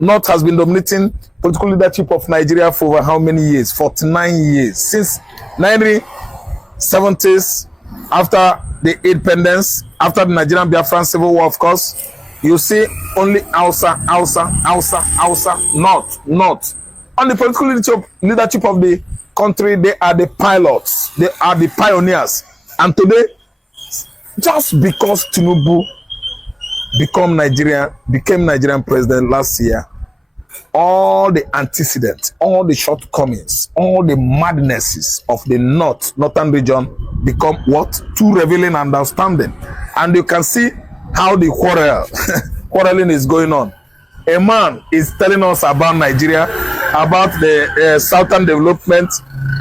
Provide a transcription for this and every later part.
North has been dominating political leadership of Nigeria for over how many years? 49 years. Since 1970s, after the independence, after the Nigerian Biafran Civil War, of course, you see only Hausa, North. On the political leadership of the country, they are the pilots, they are the pioneers. And today, just because Tinubu became Nigerian president last year, all the antecedents, all the shortcomings, all the madnesses of the northern region become what? Too revealing and outstanding. And you can see how the quarreling is going on. A man is telling us about Nigeria, about the southern development,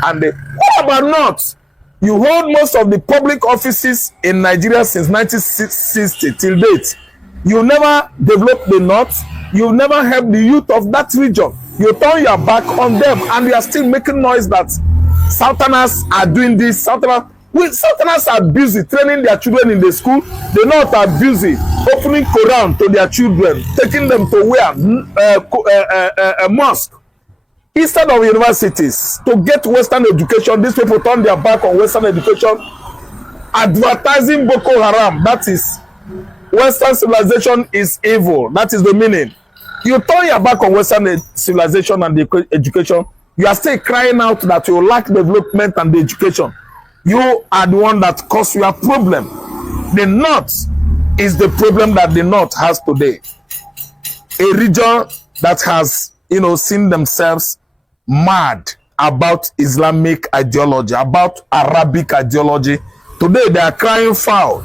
and what about North? You hold most of the public offices in Nigeria since 1960 till date. You never develop the North. You never help the youth of that region. You turn your back on them, and you are still making noise that Southerners are doing this. Southerners are busy training their children in the school. The North are busy opening Quran to their children, taking them to where? A mosque. Instead of universities, to get Western education, these people turn their back on Western education, advertising Boko Haram. That is, Western civilization is evil. That is the meaning. You turn your back on Western civilization and the education. You are still crying out that you lack development and the education. You are the one that caused your problem. The North is the problem that the North has today. A region that has, seen themselves mad about Islamic ideology, about Arabic ideology. Today they are crying foul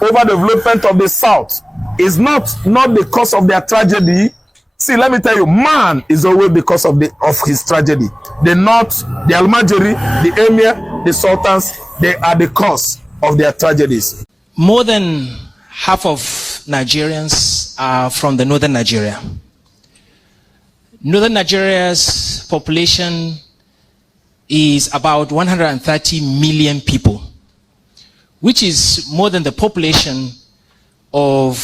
over development of the South. Is not the cause of their tragedy. See, let me tell you, man is always the cause of his tragedy. The North, the Almajiri, the Emir, the Sultans, they are the cause of their tragedies. More than half of Nigerians are from the northern Nigeria. Northern Nigeria's population is about 130 million people, which is more than the population of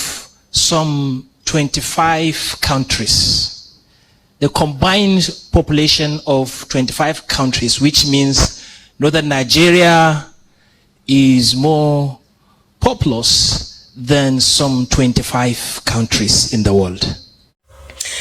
some 25 countries. The combined population of 25 countries, which means northern Nigeria is more populous than some 25 countries in the world.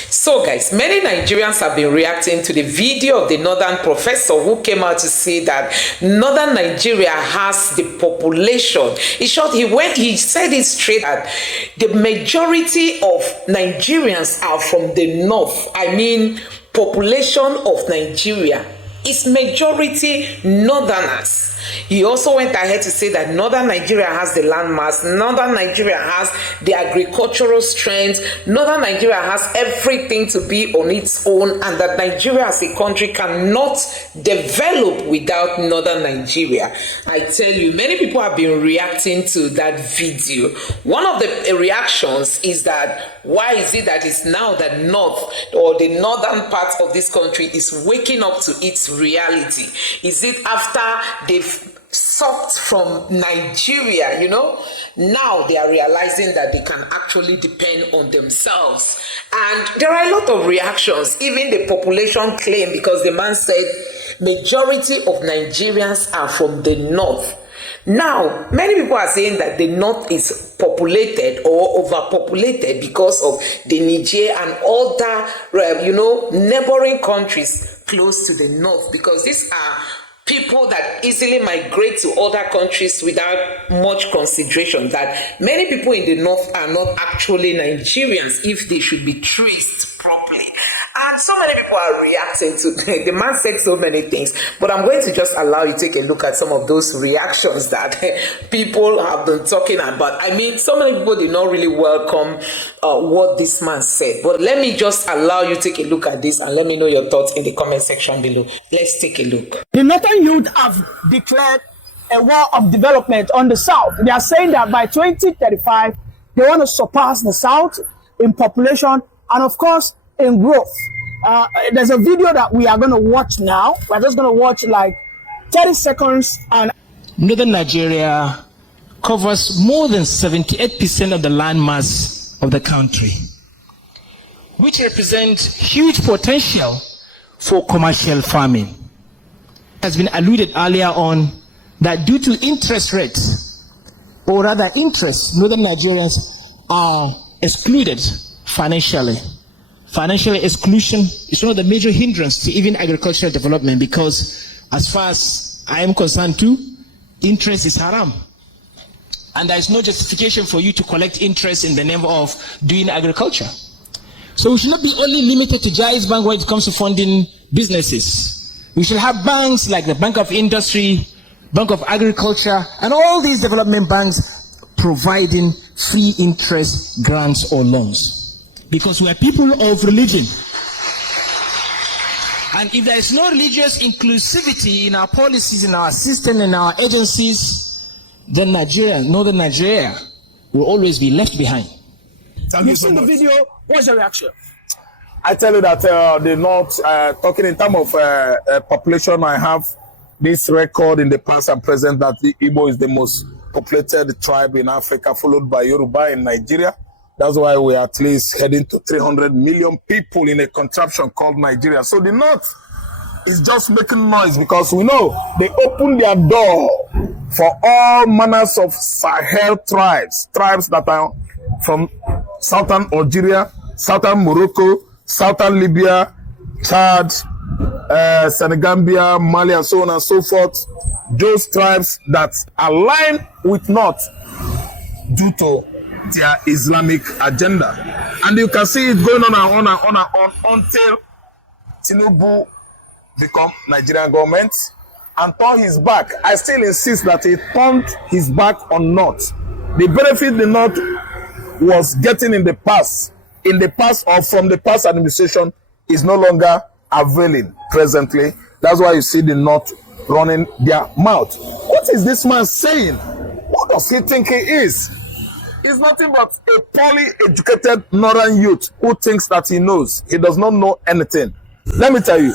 So guys, many Nigerians have been reacting to the video of the northern professor who came out to say that northern Nigeria has the population. In short, he said it straight that the majority of Nigerians are from the north. I mean, population of Nigeria is majority northerners. He also went ahead to say that northern Nigeria has the landmass, northern Nigeria has the agricultural strength, northern Nigeria has everything to be on its own, and that Nigeria as a country cannot develop without northern Nigeria. I tell you, many people have been reacting to that video. One of the reactions is that why is it that it's now that north or the northern part of this country is waking up to its reality? Is it after they've sucked from Nigeria, now they are realizing that they can actually depend on themselves? And there are a lot of reactions, even the population claim, because the man said majority of Nigerians are from the north. Now, many people are saying that the north is populated or overpopulated because of the Niger and other, neighboring countries close to the north, because these are people that easily migrate to other countries without much consideration, that many people in the north are not actually Nigerians if they should be traced properly. And so many people are reacting to the man said so many things, but I'm going to just allow you to take a look at some of those reactions that people have been talking about. I mean, so many people did not really welcome what this man said, but let me just allow you to take a look at this and let me know your thoughts in the comment section below. Let's take a look. The northern youth have declared a war of development on the south. They are saying that by 2035, they want to surpass the south in population and, of course, in growth. There's a video that we are going to watch now. We're just going to watch like 30 seconds. And northern Nigeria covers more than 78% of the landmass of the country. which represent huge potential for commercial farming. It has been alluded earlier on that due to interest rates, or rather interest, northern Nigerians are excluded financially. Financial exclusion is one of the major hindrances to even agricultural development, because as far as I am concerned too, interest is haram. And there is no justification for you to collect interest in the name of doing agriculture. So we should not be only limited to Jaiz Bank when it comes to funding businesses. We should have banks like the Bank of Industry, Bank of Agriculture, and all these development banks providing free interest grants or loans. Because we are people of religion. And if there is no religious inclusivity in our policies, in our system, in our agencies, then Nigeria, northern Nigeria, will always be left behind. You've seen the video. What's your reaction? I tell you that the North, talking in terms of population, I have this record in the past and present that the Igbo is the most populated tribe in Africa, followed by Yoruba in Nigeria. That's why we are at least heading to 300 million people in a contraption called Nigeria. So the North is just making noise because we know they open their door for all manners of Sahel tribes that are from southern Algeria, southern Morocco, southern Libya, Chad, Senegambia, Mali, and so on and so forth. Those tribes that align with North due to their Islamic agenda. And you can see it going on and on until Tinubu become Nigerian government and turn his back. I still insist that he turned his back on North. The benefit the North was getting in the past or from the past administration is no longer availing presently. That's why you see the North running their mouth. What is this man saying? What does he think he is? He's nothing but a poorly educated northern youth who thinks that he knows. He does not know anything. Let me tell you,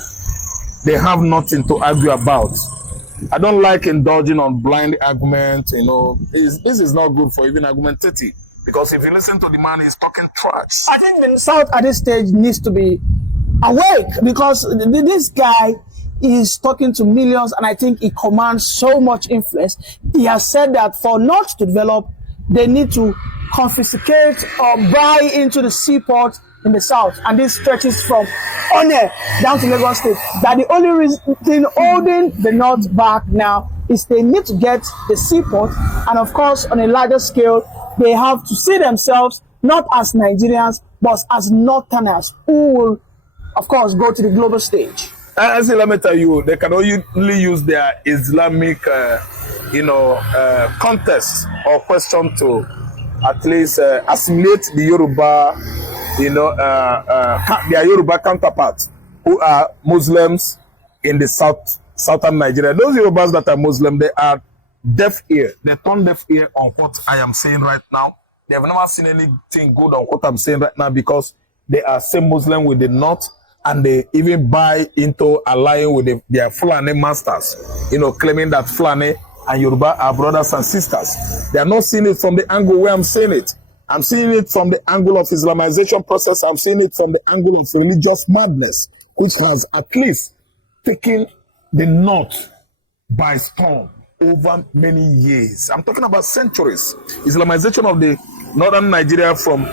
they have nothing to argue about. I don't like indulging on blind argument. This is not good for even argumentative. Because if you listen to the man, he's talking trash. I think the South at this stage needs to be awake, because this guy is talking to millions, and I think he commands so much influence. He has said that for North to develop, they need to confiscate or buy into the seaport in the South, and this stretches from One down to Lagos State. That the only thing holding the North back now is they need to get the seaport, and of course, on a larger scale, they have to see themselves not as Nigerians, but as Northerners who will, of course, go to the global stage. Let me tell you, they can only use their Islamic, contest or question to at least assimilate the Yoruba, their Yoruba counterparts who are Muslims in the southern Nigeria. Those Yorubas that are Muslim, they are deaf ear. They turn deaf ear on what I am saying right now. They have never seen anything good on what I'm saying right now because they are same Muslim with the North, and they even buy into allying with their Fulani masters, claiming that Fulani and Yoruba are brothers and sisters. They are not seeing it from the angle where I'm saying it. I'm seeing it from the angle of Islamization process. I'm seeing it from the angle of religious madness, which has at least taken the North by storm over many years. I'm talking about centuries. Islamization of the northern Nigeria from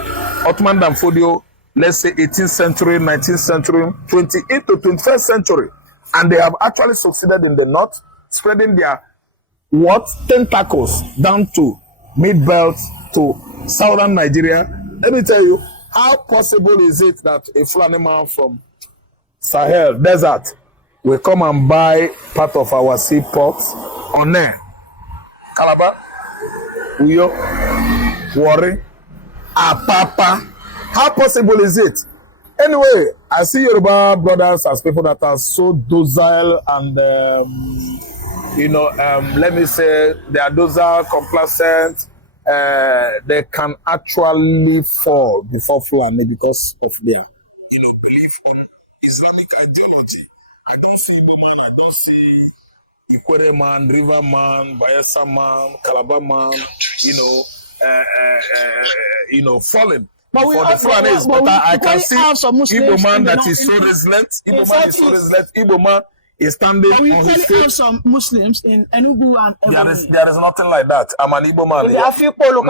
Ottoman Danfodio, let's say 18th century, 19th century, 20th to 21st century. And they have actually succeeded in the North, spreading their tentacles down to mid-belt to southern Nigeria. Let me tell you, how possible is it that a Fulani man from Sahel desert will come and buy part of our seaports on there? Calabar, Uyo, Warri, Apapa. How possible is it? Anyway, I see Yoruba brothers as people that are so docile and, let me say, they are docile, complacent. They can actually fall before Fulani because of their, belief on Islamic ideology. I don't see Igbo man, I don't see Ikwere man, River man, Bayelsa man, Calabar man, falling. But we, For the Fulanis, but I can see have some Muslims Igbo man in the that is so resilient. Igbo man is so Southeast. resilient. Igbo man is standing But we on his really have feet. some Muslims in Enugu and Ebonyi. There is nothing like that. I'm an Igbo man. In the Afikpo local.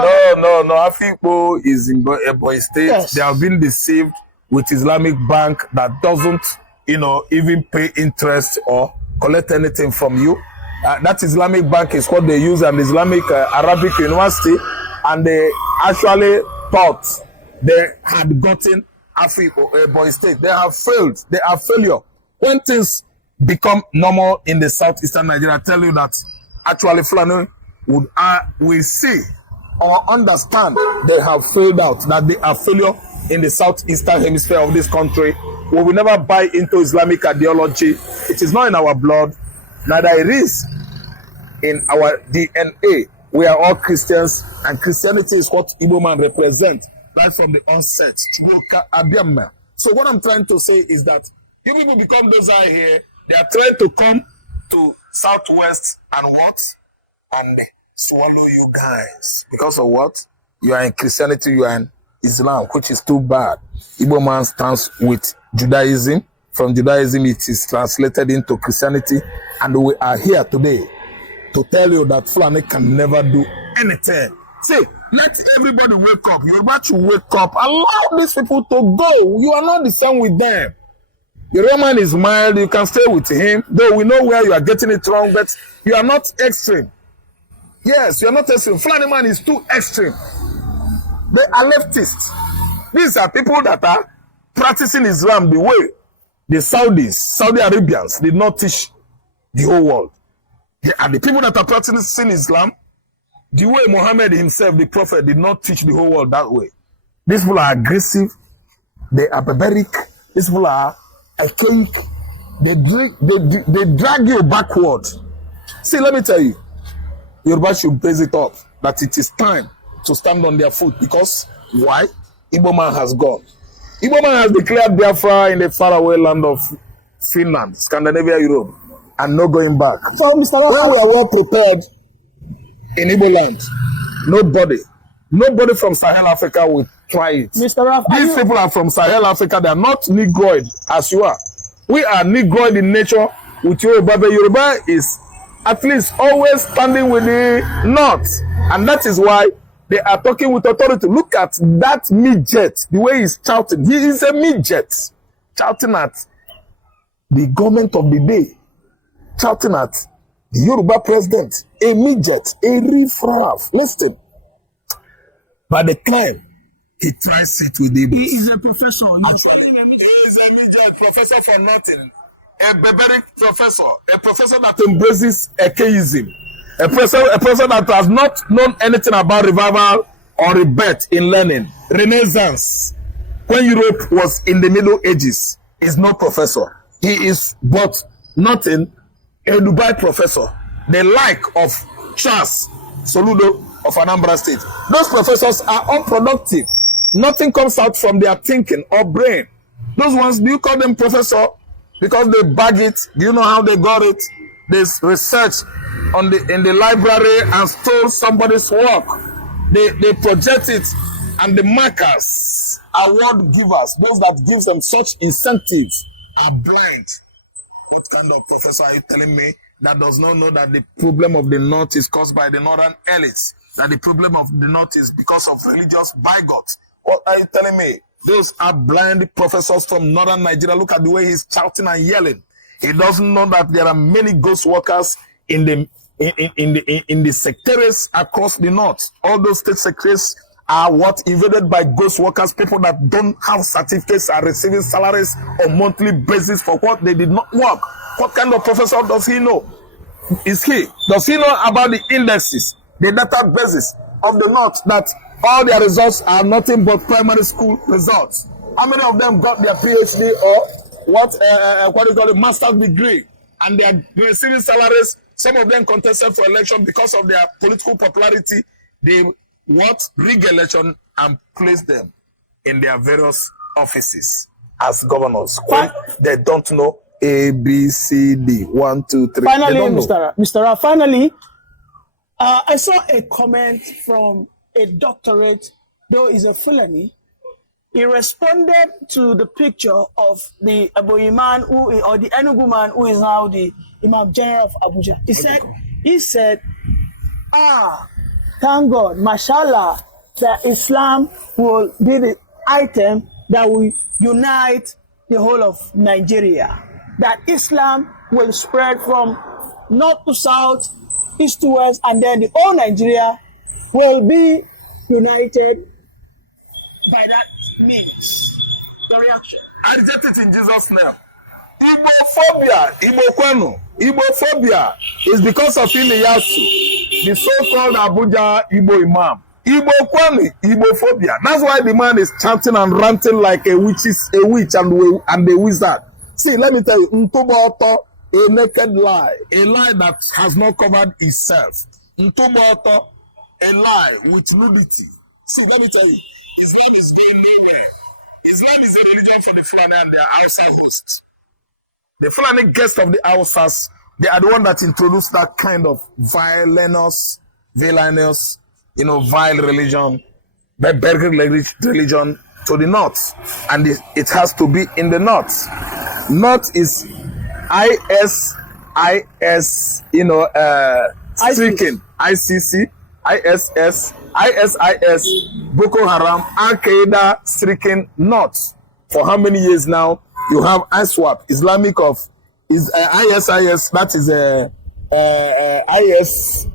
No. Afikpo is in Ebonyi State. Yes. They have been deceived with Islamic bank that doesn't, even pay interest or collect anything from you. That Islamic bank is what they use an Islamic Arabic university, and they actually thought they had gotten Ebonyi State. They have failed. They are failure. When things become normal in the southeastern Nigeria, I tell you that actually Fulani will see or understand they have failed out, that they are failure in the southeastern hemisphere of this country. We will never buy into Islamic ideology. It is not in our blood, neither it is in our DNA. We are all Christians, and Christianity is what Igbo man represent right from the onset. So what I'm trying to say is that you people become those out here, they are trying to come to southwest and what? And swallow you guys. Because of what? You are in Christianity, you are in Islam, which is too bad. Igbo man stands with Judaism. From Judaism, it is translated into Christianity. And we are here today to tell you that Fulani can never do anything. See, let everybody wake up. You're about to wake up. Allow these people to go. You are not the same with them. The Roman is mild. You can stay with him. Though we know where you are getting it wrong, but you are not extreme. Yes, you are not extreme. Fulani man is too extreme. They are leftists. These are people that are practicing Islam the way the Saudi Arabians did not teach the whole world. They are the people that are practicing Islam the way Muhammad himself, the prophet, did not teach the whole world that way. These people are aggressive. They are barbaric. These people are archaic. They drag you backward. See, let me tell you, Yoruba should base it up that it is time to stand on their foot, because why? Igbo man has gone. Igbo man has declared Biafra in the faraway land of Finland, Scandinavia, Europe, and no going back. So, Mr. When we are well prepared in Igbo land, nobody from Sahel Africa will try it. Mr. Raf, These people are from Sahel Africa. They are not Negroid as you are. We are Negroid in nature with Yoruba, but Yoruba is at least always standing with the North. And that is why they are talking with authority. Look at that midget, the way he's shouting. He is a midget, shouting at the government of the day, shouting at the Yoruba president, a midget, a riffraff. Listen, by the time he tries it with the... He is a professor. He is a midget, professor for nothing. A barbaric professor, a professor that embraces atheism, a professor that has not known anything about revival or rebirth in learning. Renaissance, when Europe was in the Middle Ages, is no professor. He is but nothing, a Dubai professor, the like of Charles Soludo of Anambra State. Those professors are unproductive. Nothing comes out from their thinking or brain. Those ones, do you call them professor? Because they bag it. Do you know how they got it? They research in the library and stole somebody's work. They project it, and the markers, award givers, those that give them such incentives, are blind. What kind of professor are you telling me that does not know that the problem of the North is caused by the northern elites? That the problem of the North is because of religious bigots? What are you telling me? Those are blind professors from northern Nigeria. Look at the way he's shouting and yelling. He doesn't know that there are many ghost workers in the secretaries across the North. All those state secretaries are what invaded by ghost workers, people that don't have certificates, are receiving salaries on monthly basis for what they did not work. What kind of professor does he know? Does he know about the indexes, the databases of the North, that all their results are nothing but primary school results? How many of them got their PhD or what do you call it, master's degree, and they are receiving salaries? Some of them contested for election because of their political popularity. They rig election and place them in their various offices as governors. When they don't know A, B, C, D, 1, 2, 3. Finally, Mr. Ra, finally, I saw a comment from a doctorate, though he's a Fulani, he responded to the picture of the Aboyi man or the Enugu man who is now the Imam General of Abuja. He said, thank God, mashallah, that Islam will be the item that will unite the whole of Nigeria. That Islam will spread from north to south, east to west, and then the whole Nigeria will be united by that means. The reaction. I reject it in Jesus' name. Igbophobia is because of Iliyasu, the so-called Abuja Igbo Imam. Igbophobia. That's why the man is chanting and ranting like a witch and a wizard. See, let me tell you, Ntoboto, a naked lie, a lie that has not covered itself. Ntoboto, a lie with nudity. See, let me tell you, Islam is going nowhere. Islam is a religion for the Fulani and their Hausa hosts. The Fulani guests of the Hausas, they are the one that introduced that kind of violence, vile religion, barbaric religion to the north. And it has to be in the north. North is stricken, ICC, ISIS, Boko Haram, Al-Qaeda stricken north. For how many years now? You have ISWAP, Islamic of ISIS, that is IS,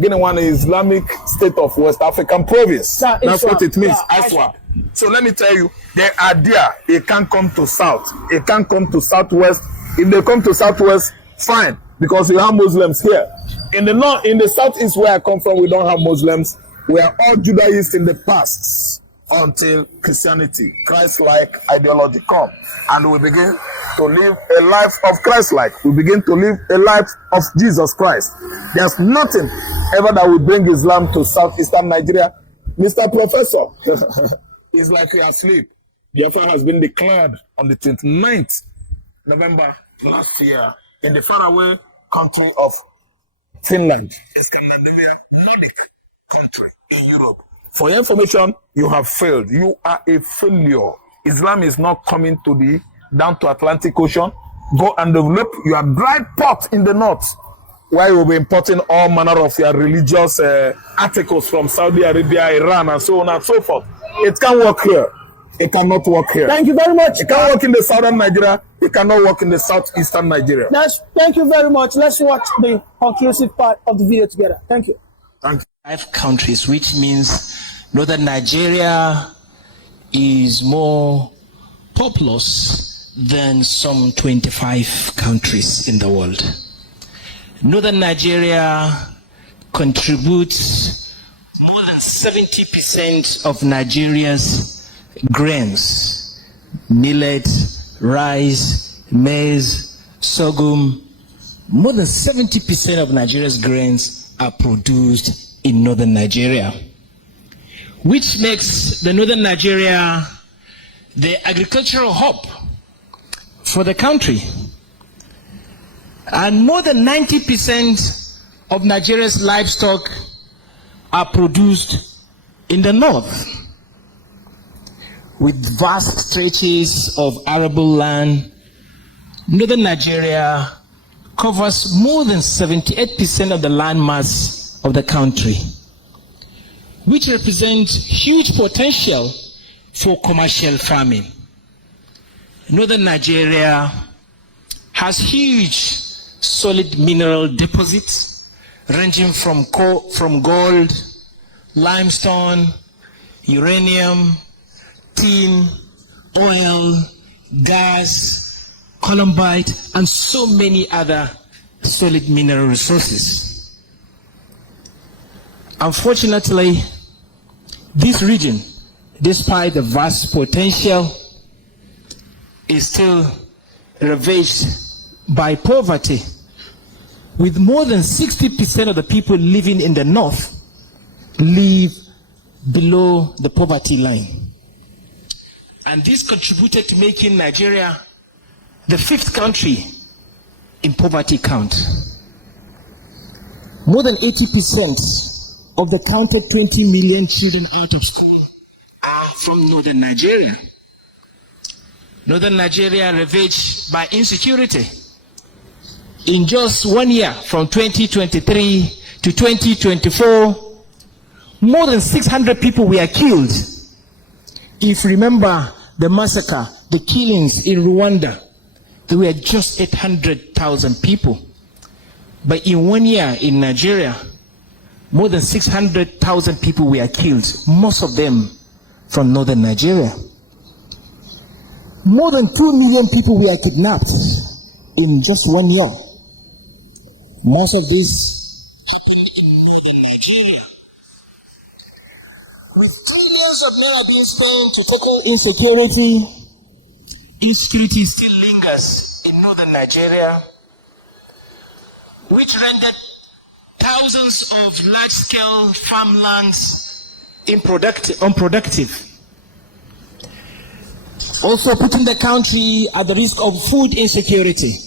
Guinea Islamic State of West African Province. That's what it means, ISWAP. So let me tell you, they are there. They can't come to south. They can't come to southwest. If they come to southwest, fine, because you have Muslims here. In the north, in the southeast where I come from, we don't have Muslims. We are all Judaists in the past until Christianity, Christ-like ideology come, and we begin to live a life of Christ-like. We begin to live a life of Jesus Christ. There's nothing ever that will bring Islam to southeastern Nigeria. Mr. Professor, it's like we are asleep. Biafra has been declared on the 29th November last year in the faraway country of Finland, a Scandinavian Nordic country in Europe. For your information, you have failed. You are a failure. Islam is not coming down to Atlantic Ocean. Go and develop your dry pot in the north, where you will be importing all manner of your religious articles from Saudi Arabia, Iran, and so on and so forth. It can work here. It cannot work here. Thank you very much. It can work in the southern Nigeria. It cannot work in the southeastern Nigeria. Thank you very much. Let's watch the conclusive part of the video together. Thank you. Thank you. 5 countries, which means northern Nigeria is more populous than some 25 countries in the world. Northern Nigeria contributes more than 70% of Nigeria's grains, millet, rice, maize, sorghum. More than 70% of Nigeria's grains are produced in northern Nigeria, which makes the northern Nigeria the agricultural hub for the country. And more than 90% of Nigeria's livestock are produced in the north, with vast stretches of arable land. Northern Nigeria covers more than 78% of the landmass of the country, which represents huge potential for commercial farming. Northern Nigeria has huge solid mineral deposits ranging from gold, limestone, uranium, tin, oil, gas, columbite, and so many other solid mineral resources. Unfortunately, this region, despite the vast potential, is still ravaged by poverty, with more than 60% of the people living in the north live below the poverty line. And this contributed to making Nigeria the 5th country in poverty count. More than 80% of the counted 20 million children out of school are from northern Nigeria. Northern Nigeria ravaged by insecurity. In just 1 year, from 2023 to 2024, more than 600 people were killed. If you remember the massacre, the killings in Rwanda, there were just 800,000 people. But in 1 year in Nigeria, more than 600,000 people were killed, most of them from northern Nigeria. More than 2 million people were kidnapped in just 1 year. Most of this happened in northern Nigeria. With trillions of naira being spent to tackle insecurity, insecurity still lingers in northern Nigeria, which rendered thousands of large-scale farmlands unproductive. Also putting the country at the risk of food insecurity.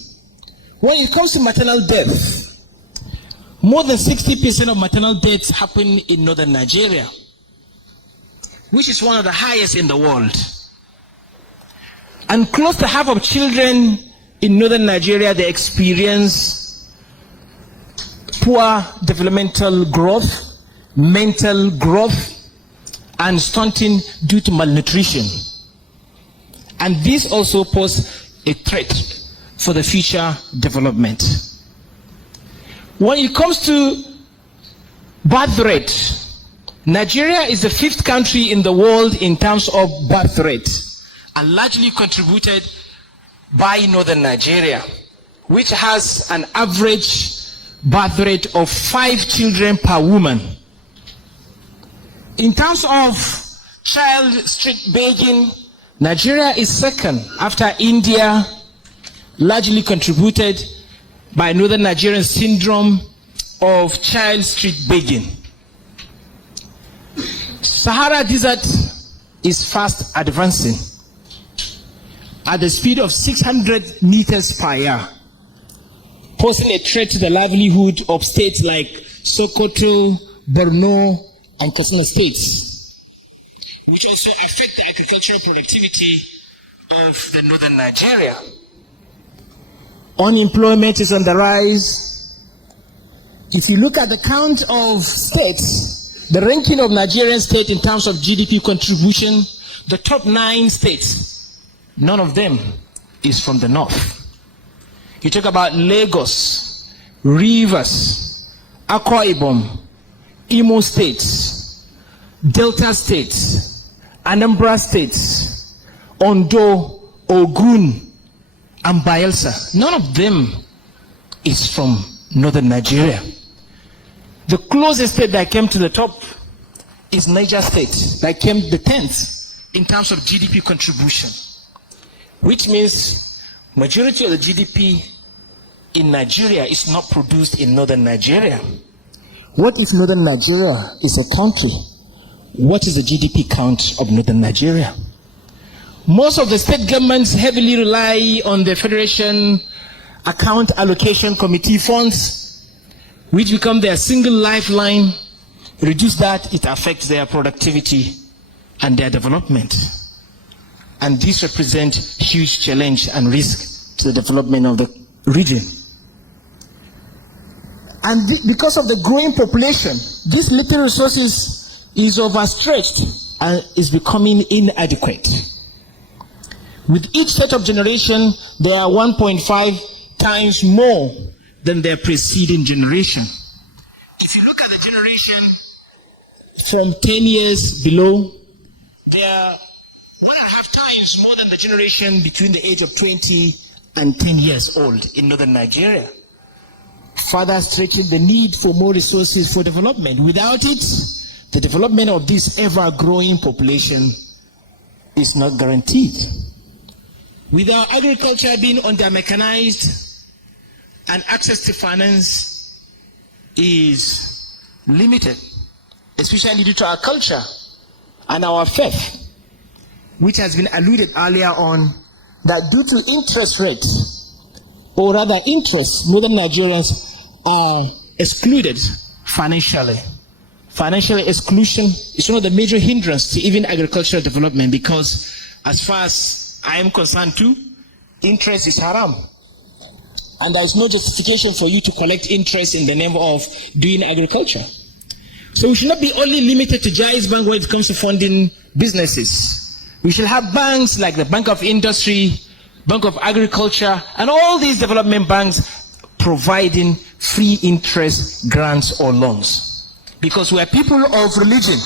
When it comes to maternal death, more than 60% of maternal deaths happen in northern Nigeria, which is one of the highest in the world. And close to half of children in northern Nigeria, they experience poor developmental growth, mental growth, and stunting due to malnutrition. And this also poses a threat for the future development. When it comes to birth rate, Nigeria is the 5th country in the world in terms of birth rate, and largely contributed by northern Nigeria, which has an average birth rate of 5 children per woman. In terms of child street begging, Nigeria is second after India, largely contributed by northern Nigerian syndrome of child street begging. Sahara Desert is fast advancing at the speed of 600 meters per year, posing a threat to the livelihood of states like Sokoto, Borno, and Katsina states, which also affect the agricultural productivity of the northern Nigeria. Unemployment is on the rise. If you look at the count of states, the ranking of Nigerian states in terms of GDP contribution, the top 9 states, none of them is from the north. You talk about Lagos, Rivers, Akwa Ibom, Imo states, Delta states, Anambra states, Ondo, Ogun, and Bayelsa. None of them is from northern Nigeria. The closest state that came to the top is Niger State, that came the 10th in terms of GDP contribution, which means majority of the GDP in Nigeria is not produced in northern Nigeria. What if northern Nigeria is a country? What is the GDP count of northern Nigeria? Most of the state governments heavily rely on the Federation Account Allocation Committee funds, which become their single lifeline. Reduce that, it affects their productivity and their development. And this represents huge challenge and risk to the development of the region. And because of the growing population, these little resources is overstretched and is becoming inadequate. With each set of generation, they are 1.5 times more than their preceding generation. If you look at the generation from 10 years below, they are 1.5 times more than the generation between the age of 20 and 10 years old in northern Nigeria, further stretching the need for more resources for development. Without it, the development of this ever-growing population is not guaranteed. With our agriculture being under-mechanized and access to finance is limited, especially due to our culture and our faith, which has been alluded earlier on, that due to interest rates, or rather interest, northern Nigerians are excluded financially financial exclusion is one of the major hindrances to even agricultural development, because as far as I am concerned too, interest is haram. And there is no justification for you to collect interest in the name of doing agriculture. So we should not be only limited to Jaiz Bank when it comes to funding businesses. We should have banks like the Bank of Industry, Bank of Agriculture, and all these development banks providing free interest grants or loans. Because we are people of religion.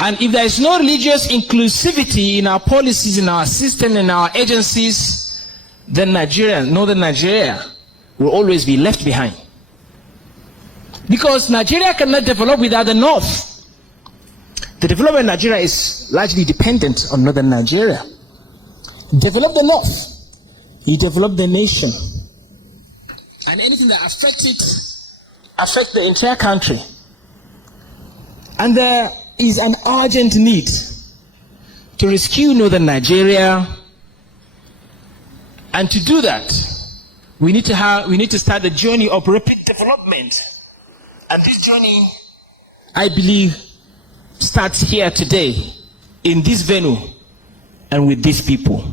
And if there is no religious inclusivity in our policies, in our system, in our agencies, then Nigeria, northern Nigeria, will always be left behind. Because Nigeria cannot develop without the north. The development of Nigeria is largely dependent on northern Nigeria. Develop the north, you develop the nation. And anything that affects it, affects the entire country. And there is an urgent need to rescue northern Nigeria. And to do that, we need to start the journey of rapid development. And this journey, I believe, starts here today, in this venue, and with these people.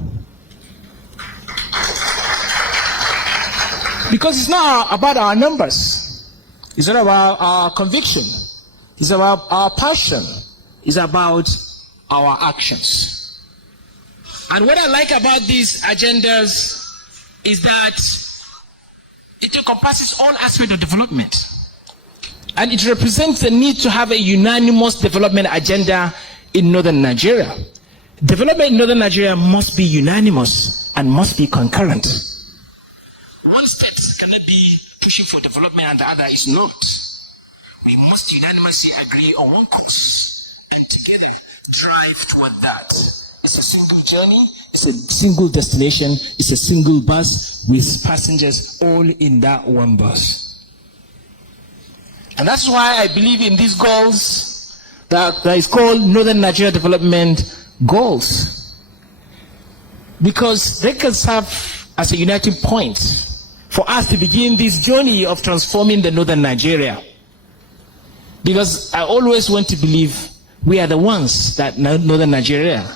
Because it's not about our numbers. It's not about our conviction. It's about our passion. It's about our actions. And what I like about these agendas is that it encompasses all aspects of development. And it represents the need to have a unanimous development agenda in northern Nigeria. Development in northern Nigeria must be unanimous and must be concurrent. One state cannot be pushing for development and the other is not. We must unanimously agree on one course and together drive toward that. It's a single journey, it's a single destination, it's a single bus with passengers all in that one bus. And that's why I believe in these goals that is called Northern Nigeria Development Goals. Because they can serve as a uniting point for us to begin this journey of transforming the Northern Nigeria. Because I always want to believe we are the ones that Northern Nigeria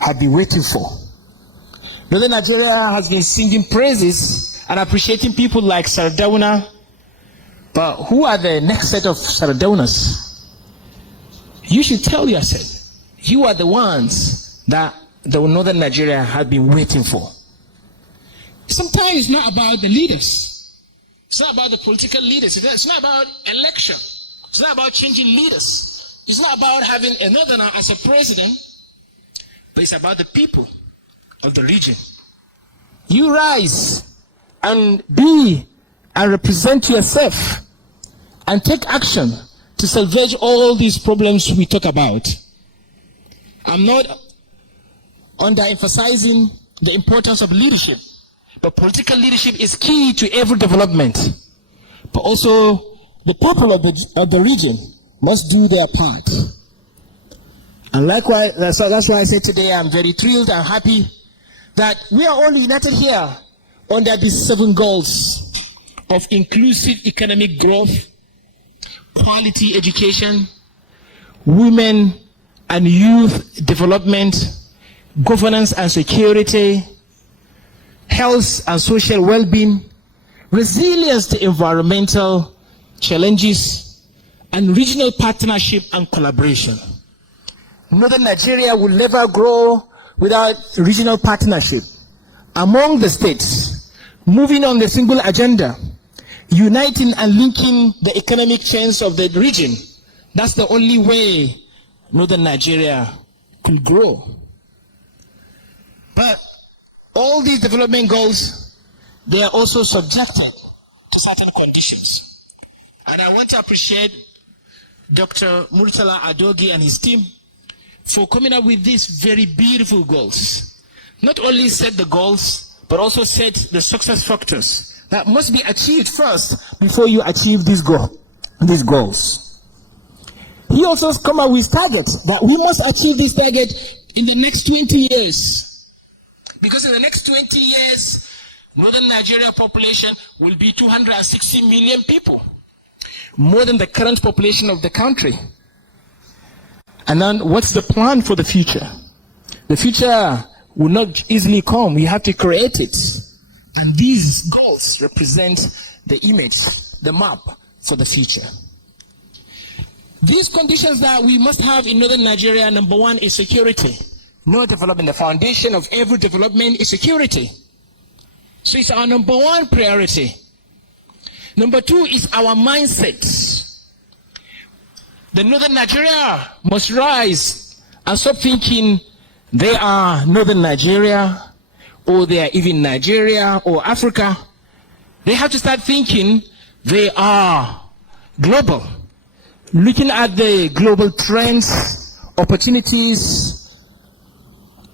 have been waiting for. Northern Nigeria has been singing praises and appreciating people like Sardauna, but who are the next set of Sardaunas? You should tell yourself, you are the ones that the Northern Nigeria have been waiting for. Sometimes it's not about the leaders. It's not about the political leaders. It's not about election. It's not about changing leaders. It's not about having a Northerner as a president. But it's about the people of the region. You rise and be and represent yourself and take action to salvage all these problems we talk about. I'm not underemphasizing the importance of leadership, but political leadership is key to every development. But also the people of the region must do their part. And likewise, that's why I say today I'm very thrilled and happy that we are all united here under these 7 goals of inclusive economic growth, quality education, women and youth development, governance and security, health and social well-being, resilience to environmental challenges, and regional partnership and collaboration. Northern Nigeria will never grow without regional partnership among the states, moving on the single agenda, uniting and linking the economic chains of the region. That's the only way Northern Nigeria could grow. But all these development goals, they are also subjected to certain conditions. And I want to appreciate Dr. Murtala Adogi and his team for coming up with these very beautiful goals. Not only set the goals, but also set the success factors that must be achieved first before you achieve these goals. He also has come up with targets that we must achieve this target in the next 20 years. Because in the next 20 years, Northern Nigeria population will be 260 million people. more than the current population of the country. And then what's the plan for the future? The future will not easily come. We have to create it. And these goals represent the image, the map for the future. These conditions that we must have in northern Nigeria, number one is security. No development, the foundation of every development is security. So it's our number one priority. Number two is our mindset. The northern Nigeria must rise and stop thinking they are northern Nigeria, or they are even Nigeria or Africa. They have to start thinking they are global. Looking at the global trends, opportunities,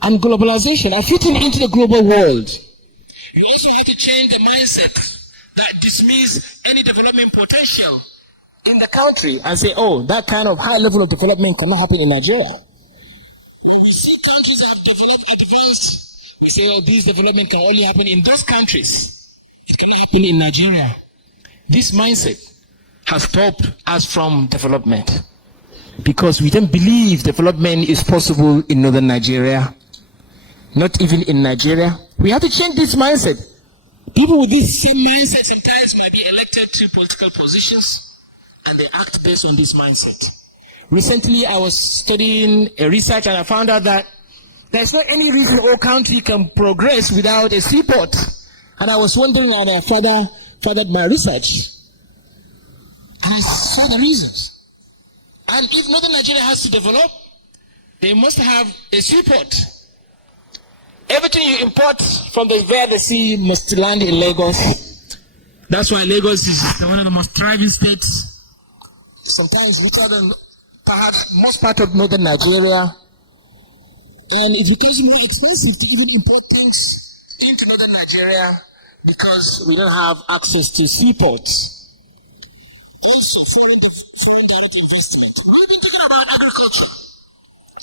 and globalization are fitting into the global world. You also have to change the mindset that dismiss any development potential in the country and say, oh, that kind of high level of development cannot happen in Nigeria. When we see countries have advanced, we say, oh, this development can only happen in those countries. It can happen in Nigeria. This mindset has stopped us from development because we don't believe development is possible in northern Nigeria, not even in Nigeria. We have to change this mindset. People with this same mindset sometimes might be elected to political positions and they act based on this mindset. Recently, I was studying a research and I found out that there's not any reason our country can progress without a seaport. And I was wondering, and I furthered my research. And I saw the reasons. And if northern Nigeria has to develop, they must have a seaport. Everything you import from where the sea must land in Lagos. That's why Lagos is one of the most thriving states. Sometimes richer than perhaps most part of northern Nigeria. And it becomes more expensive to even import things into northern Nigeria because we don't have access to seaports. Also, foreign direct investment. We've been talking about agriculture.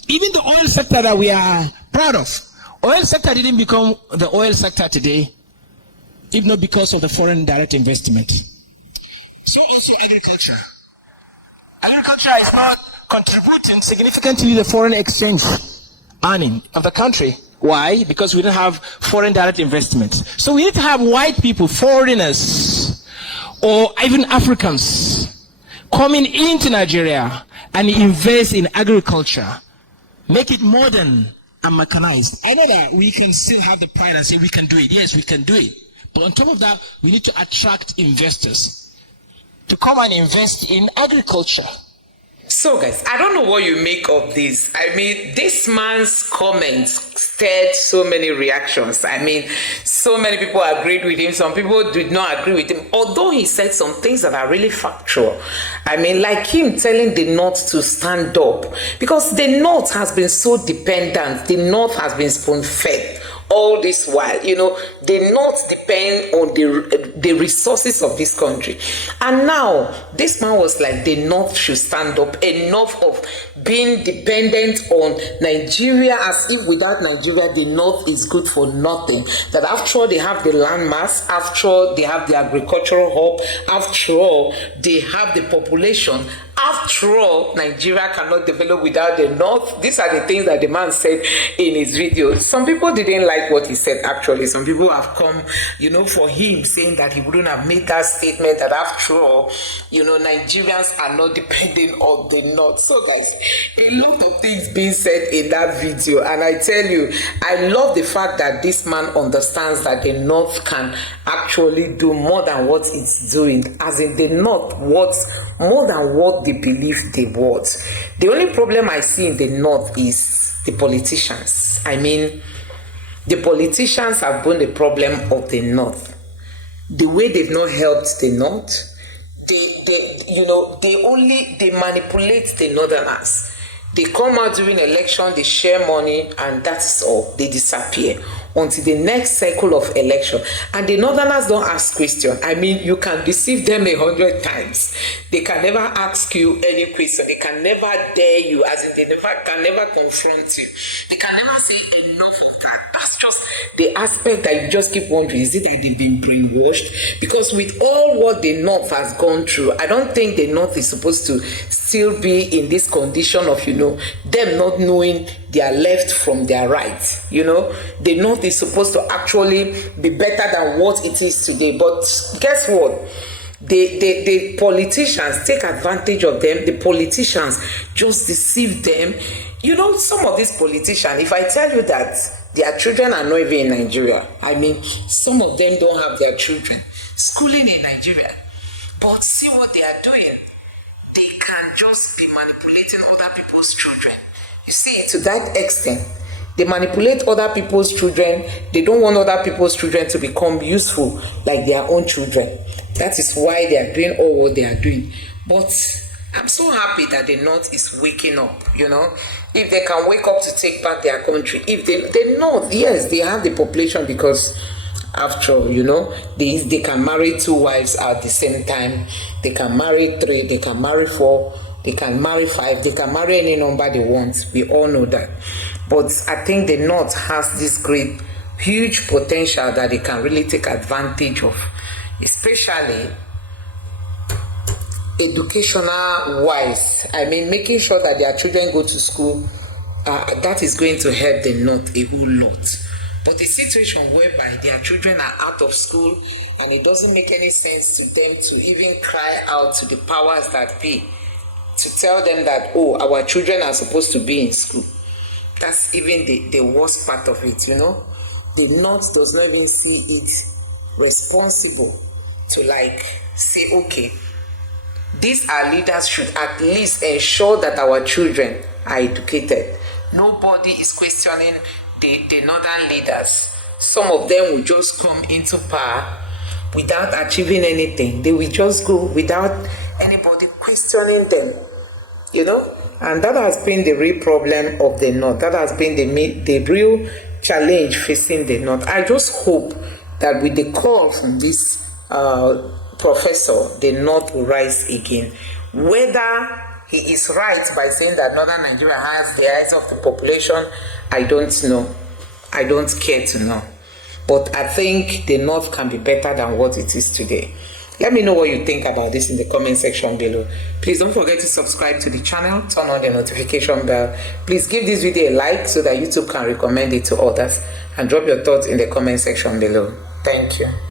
Even the oil sector that we are proud of. Oil sector didn't become the oil sector today, if not because of the foreign direct investment. So also agriculture. Agriculture is not contributing significantly to the foreign exchange earning of the country. Why? Because we don't have foreign direct investment. So we need to have white people, foreigners, or even Africans coming into Nigeria and invest in agriculture. Make it modern and mechanized. I know that we can still have the pride and say we can do it. Yes, we can do it. But on top of that, we need to attract investors to come and invest in agriculture. So guys, I don't know what you make of this. I mean, this man's comments stirred so many reactions. I mean, so many people agreed with him. Some people did not agree with him. Although he said some things that are really factual. I mean, like him telling the North to stand up. Because the North has been so dependent. The North has been spoon-fed all this while. You know, the North depend on the resources of this country. And now, this man was like, the North should stand up. Enough of being dependent on Nigeria, as if without Nigeria, the North is good for nothing. That after all, they have the land mass, after all, they have the agricultural hub, after all, they have the population. After all, Nigeria cannot develop without the North. These are the things that the man said in his video. Some people didn't like what he said, actually. Some people have come, you know, for him, saying that he wouldn't have made that statement, that after all, you know, Nigerians are not depending on the North. So, guys, a lot of things being said in that video. And I tell you, I love the fact that this man understands that the North can actually do more than what it's doing. As in, the North wants more than what they believe they want. The only problem I see in the North is the politicians. I mean, the politicians have been the problem of the North. The way they've not helped the North, they manipulate the Northerners. They come out during election, they share money, and that's all. They disappear until the next cycle of election. And the Northerners don't ask questions. I mean, you can deceive them 100 times. They can never ask you any question. They can never dare you, as in they can never confront you. They can never say enough of that. That's just the aspect that you just keep wondering, is it that they've been brainwashed? Because with all what the North has gone through, I don't think the North is supposed to still be in this condition of, them not knowing their left from their right. The North is supposed to actually be better than what it is today. But guess what? The politicians take advantage of them. The politicians just deceive them. Some of these politicians, if I tell you that their children are not even in Nigeria, I mean, some of them don't have their children schooling in Nigeria. But see what they are doing. They can just be manipulating other people's children. You see, to that extent, they manipulate other people's children. They don't want other people's children to become useful like their own children. That is why they are doing all what they are doing. But I'm so happy that the North is waking up, If they can wake up to take back their country. If they North, yes, they have the population because after all, they can marry 2 wives at the same time. They can marry 3, they can marry 4, they can marry 5, they can marry any number they want. We all know that. But I think the North has this great, huge potential that they can really take advantage of, especially educational wise. I mean, making sure that their children go to school, that is going to help the North a whole lot. But the situation whereby their children are out of school and it doesn't make any sense to them to even cry out to the powers that be to tell them that, oh, our children are supposed to be in school. That's even the worst part of it, The North does not even see it responsible to say, okay, these our leaders should at least ensure that our children are educated. Nobody is questioning the northern leaders. Some of them will just come into power without achieving anything. They will just go without anybody questioning them, And that has been the real problem of the North. That has been the real challenge facing the North. I just hope that with the call from this professor, the North will rise again. Whether he is right by saying that northern Nigeria has the eyes of the population, I don't know. I don't care to know. But I think the North can be better than what it is today. Let me know what you think about this in the comment section below. Please don't forget to subscribe to the channel, turn on the notification bell. Please give this video a like so that YouTube can recommend it to others. And drop your thoughts in the comment section below. Thank you.